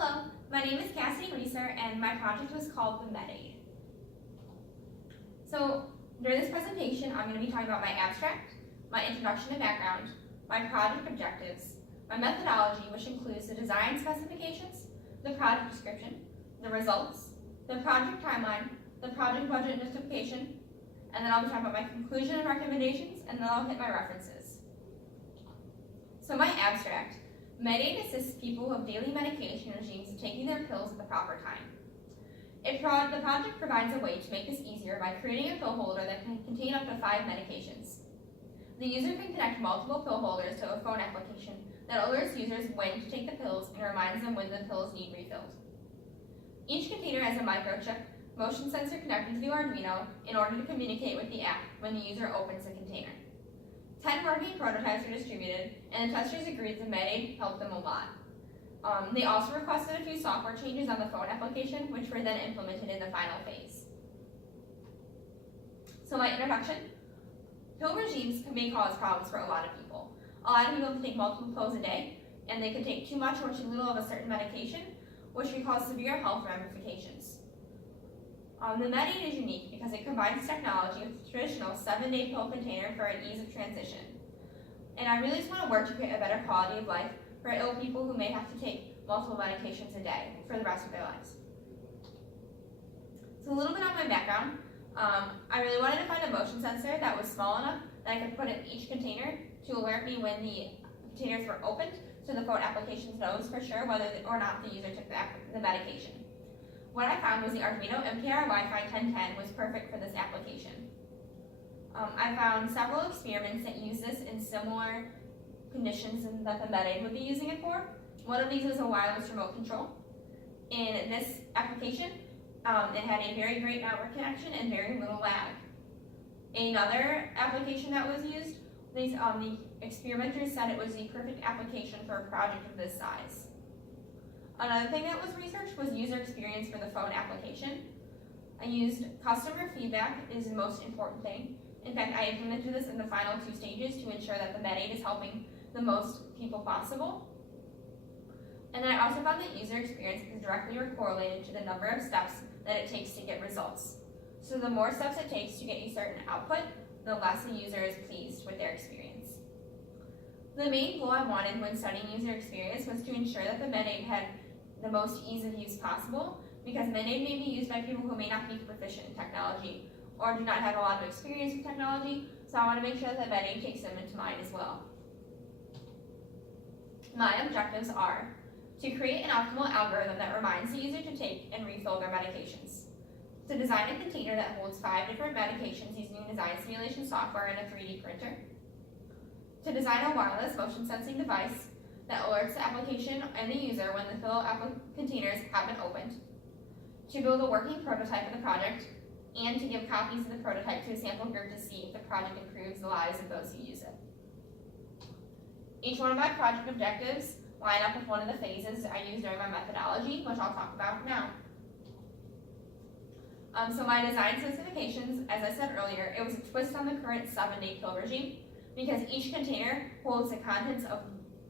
Hello, my name is Cassie Reeser and my project was called the MedAid. So during this presentation, I'm going to be talking about my abstract, my introduction and background, my project objectives, my methodology, which includes the design specifications, the project description, the results, the project timeline, the project budget justification, and then I'll be talking about my conclusion and recommendations, and then I'll hit my references. So my abstract. MedAid assists people who have daily medication regimes taking their pills at the proper time. The project provides a way to make this easier by creating a pill holder that can contain up to 5 medications. The user can connect multiple pill holders to a phone application that alerts users when to take the pills and reminds them when the pills need refilled. Each container has a microchip, motion sensor connected to the Arduino in order to communicate with the app when the user opens the container. 10 working prototypes were distributed, and the testers agreed that MedAid helped them a lot. They also requested a few software changes on the phone application, which were then implemented in the final phase. So my introduction. Pill regimes may cause problems for a lot of people. A lot of people take multiple pills a day, and they could take too much or too little of a certain medication, which can cause severe health ramifications. The MedAid is unique because it combines technology with the traditional 7-day pill container for an ease of transition. And I really just want to work to create a better quality of life for ill people who may have to take multiple medications a day for the rest of their lives. So a little bit on my background. I really wanted to find a motion sensor that was small enough that I could put in each container to alert me when the containers were opened, so the phone application knows for sure whether or not the user took the medication. What I found was the Arduino MKR Wi-Fi 1010 was perfect for this application. I found several experiments that use this in similar conditions that the MedAid would be using it for. One of these was a wireless remote control. In this application, it had a very great network connection and very little lag. Another application that was used, the experimenters said it was the perfect application for a project of this size. Another thing that was researched was user experience for the phone application. I used customer feedback is the most important thing. In fact, I implemented this in the final 2 stages to ensure that the MedAid is helping the most people possible. And then I also found that user experience is directly correlated to the number of steps that it takes to get results. So the more steps it takes to get a certain output, the less the user is pleased with their experience. The main goal I wanted when studying user experience was to ensure that the MedAid had the most ease of use possible, because MedAid may be used by people who may not be proficient in technology or do not have a lot of experience with technology, so I want to make sure that MedAid takes them into mind as well. My objectives are to create an optimal algorithm that reminds the user to take and refill their medications, to design a container that holds 5 different medications using design simulation software and a 3D printer, to design a wireless motion sensing device that alerts the application and the user when the pill containers have been opened, to build a working prototype of the project, and to give copies of the prototype to a sample group to see if the project improves the lives of those who use it. Each one of my project objectives line up with one of the phases I used during my methodology, which I'll talk about now. So my design specifications, as I said earlier, it was a twist on the current 7-day pill regime, because each container holds the contents of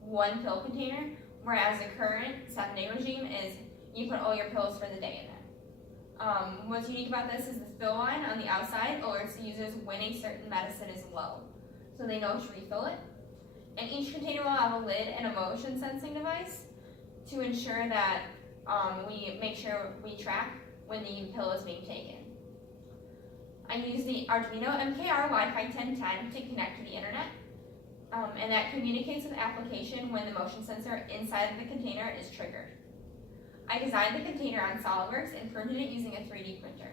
1 pill container, whereas the current 7-day regime is you put all your pills for the day in there. What's unique about this is the fill line on the outside alerts the users when a certain medicine is low, so they know to refill it. And each container will have a lid and a motion sensing device to ensure that we make sure we track when the pill is being taken. I use the Arduino MKR Wi-Fi 1010 to connect to the internet, and that communicates with the application when the motion sensor inside of the container is triggered. I designed the container on SolidWorks and printed it using a 3D printer.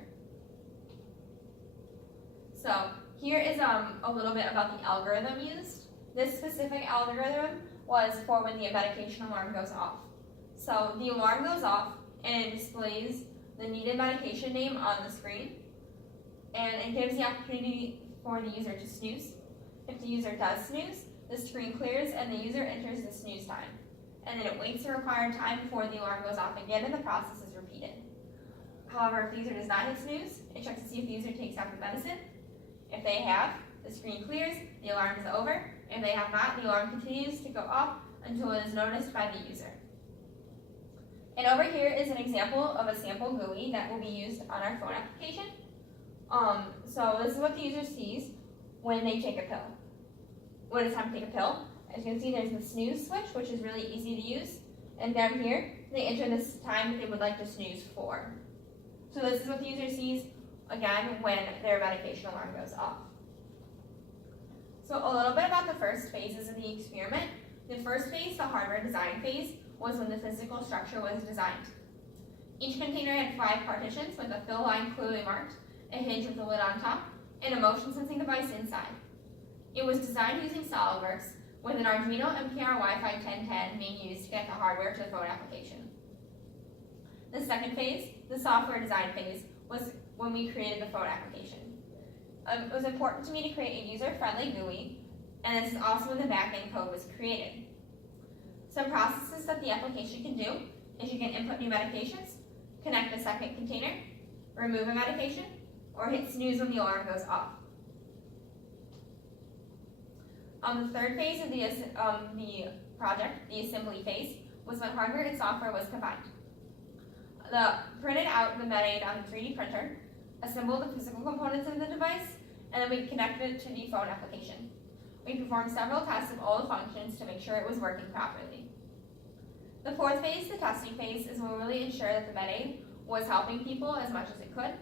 So here is a little bit about the algorithm used. This specific algorithm was for when the medication alarm goes off. So the alarm goes off and it displays the needed medication name on the screen, and it gives the opportunity for the user to snooze. If the user does snooze, the screen clears and the user enters the snooze time. And then it waits the required time before the alarm goes off again and the process is repeated. However, if the user does not hit snooze, it checks to see if the user takes out the medicine. If they have, the screen clears, the alarm is over. If they have not, the alarm continues to go off until it is noticed by the user. And over here is an example of a sample GUI that will be used on our phone application. So this is what the user sees when they take a pill. When it's time to take a pill, as you can see, there's the snooze switch, which is really easy to use. And down here, they enter this time that they would like to snooze for. So this is what the user sees, again, when their medication alarm goes off. So a little bit about the first phases of the experiment. The first phase, the hardware design phase, was when the physical structure was designed. Each container had 5 partitions with a fill line clearly marked, a hinge with a lid on top, and a motion sensing device inside. It was designed using SolidWorks, with an Arduino MKR Wi-Fi 1010 being used to get the hardware to the phone application. The second phase, the software design phase, was when we created the phone application. It was important to me to create a user-friendly GUI, and this is also when the backend code was created. Some processes that the application can do is you can input new medications, connect a second container, remove a medication, or hit snooze when the alarm goes off. The third phase of the project, the assembly phase, was when hardware and software was combined. Printed out the MedAid on the 3D printer, assembled the physical components of the device, and then we connected it to the phone application. We performed several tests of all the functions to make sure it was working properly. The fourth phase, the testing phase, is when we really ensure that the MedAid was helping people as much as it could.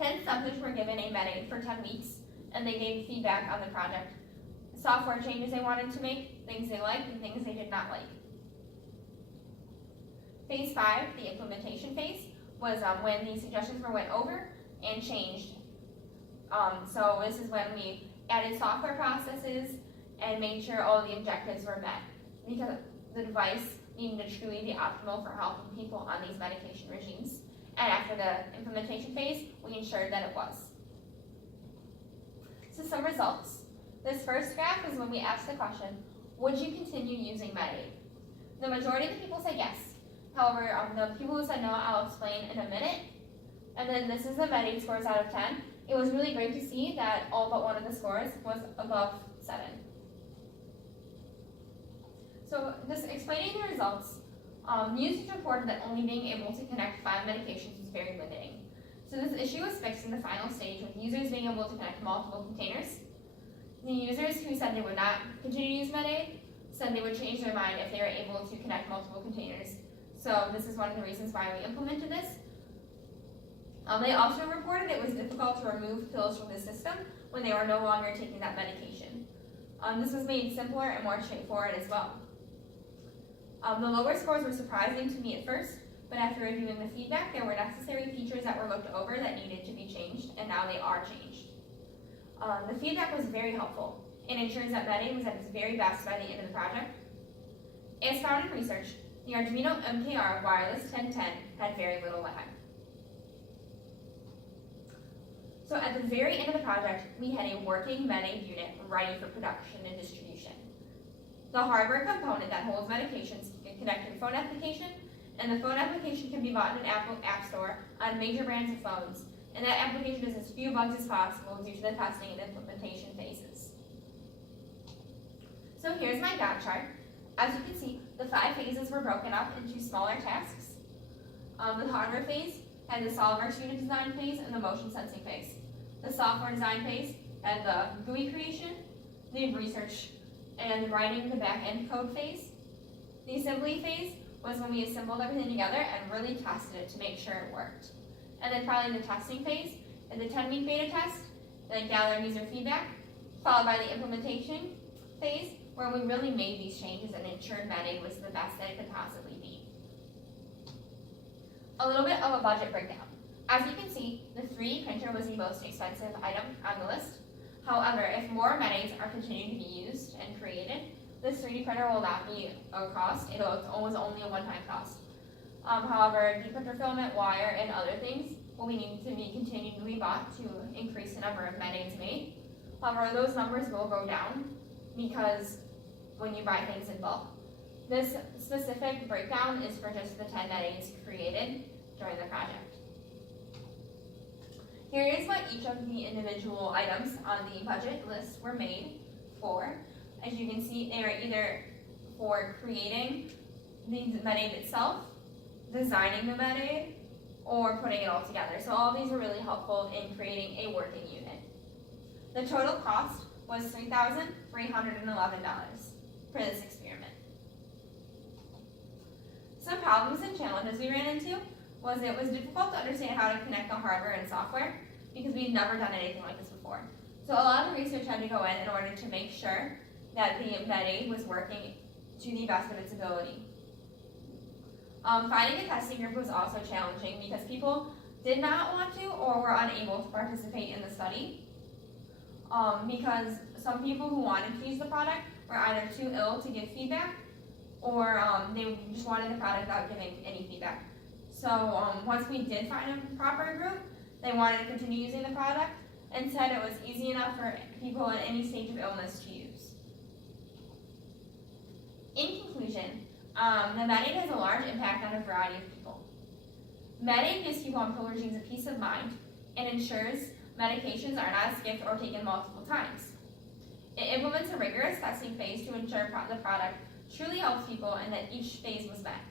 10 subjects were given a MedAid for 10 weeks, and they gave feedback on the project. Software changes they wanted to make, things they liked, and things they did not like. Phase 5, the implementation phase, was when the suggestions were went over and changed. So this is when we added software processes and made sure all the objectives were met, because the device needed to truly be optimal for helping people on these medication regimes. And after the implementation phase, we ensured that it was. So some results. This first graph is when we asked the question, would you continue using MedAid? The majority of the people said yes. However, the people who said no, I'll explain in a minute. And then this is the MedAid scores out of 10. It was really great to see that all but one of the scores was above 7. So just explaining the results, users reported that only being able to connect 5 medications was very limiting. So this issue was fixed in the final stage with users being able to connect multiple containers. The users who said they would not continue to use MedAid said they would change their mind if they were able to connect multiple containers. So this is one of the reasons why we implemented this. They also reported it was difficult to remove pills from the system when they were no longer taking that medication. This was made simpler and more straightforward as well. The lower scores were surprising to me at first, but after reviewing the feedback, there were necessary features that were looked over that needed to be changed, and now they are changed. The feedback was very helpful and ensures that MedAid was at its very best by the end of the project. As found in research, the Arduino MKR Wireless 1010 had very little lag. So at the very end of the project, we had a working MedAid unit ready for production and distribution. The hardware component that holds medications can connect to the phone application, and the phone application can be bought in an Apple App Store on major brands of phones, and that application has as few bugs as possible due to the testing and implementation phases. So here's my Gantt chart. As you can see, the 5 phases were broken up into smaller tasks. The hardware phase had the SolidWorks unit design phase and the motion sensing phase. The software design phase had the GUI creation, the research, and writing the back-end code phase. The assembly phase was when we assembled everything together and really tested it to make sure it worked. And then finally the testing phase, and the 10-week beta test, then gathering user feedback, followed by the implementation phase, where we really made these changes and ensured MedAid was the best that it could possibly be. A little bit of a budget breakdown. As you can see, the 3D printer was the most expensive item on the list. However, if more MedAids are continuing to be used and created, this 3D printer will not be a cost. It was only a one-time cost. However, the printer filament, wire, and other things will need to be continued to be bought to increase the number of MedAids made. However, those numbers will go down because when you buy things in bulk. This specific breakdown is for just the 10 MedAids created during the project. Here is what each of the individual items on the budget list were made for. As you can see, they are either for creating the MedAid itself, designing the MedAid, or putting it all together. So all of these were really helpful in creating a working unit. The total cost was $3,311 for this experiment. Some problems and challenges we ran into was it was difficult to understand how to connect the hardware and software because we'd never done anything like this before. So a lot of research had to go in order to make sure that the MedAid was working to the best of its ability. Finding a testing group was also challenging because people did not want to or were unable to participate in the study because some people who wanted to use the product were either too ill to give feedback or they just wanted the product without giving any feedback. So once we did find a proper group, they wanted to continue using the product and said it was easy enough for people at any stage of illness to use. In conclusion, the MedAid has a large impact on a variety of people. MedAid gives people on pill regimes a peace of mind and ensures medications are not skipped or taken multiple times. It implements a rigorous testing phase to ensure the product truly helps people and that each phase was met.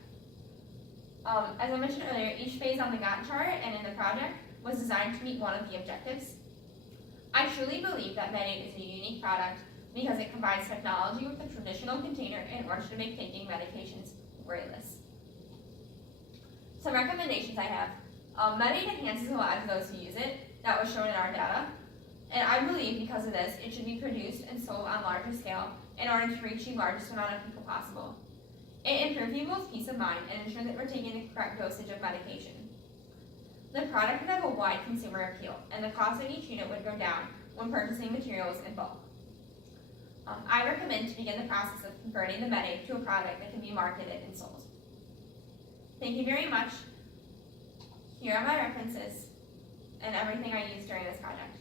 As I mentioned earlier, each phase on the Gantt chart and in the project was designed to meet one of the objectives. I truly believe that MedAid is a unique product because it combines technology with the traditional container in order to make taking medications worryless. Some recommendations I have. MedAid enhances the lives of those who use it. That was shown in our data. And I believe because of this, it should be produced and sold on larger scale in order to reach the largest amount of people possible. It improves people's peace of mind and ensures that we're taking the correct dosage of medication. The product would have a wide consumer appeal, and the cost of each unit would go down when purchasing materials in bulk. I recommend to begin the process of converting the MedAid to a product that can be marketed and sold. Thank you very much. Here are my references and everything I used during this project.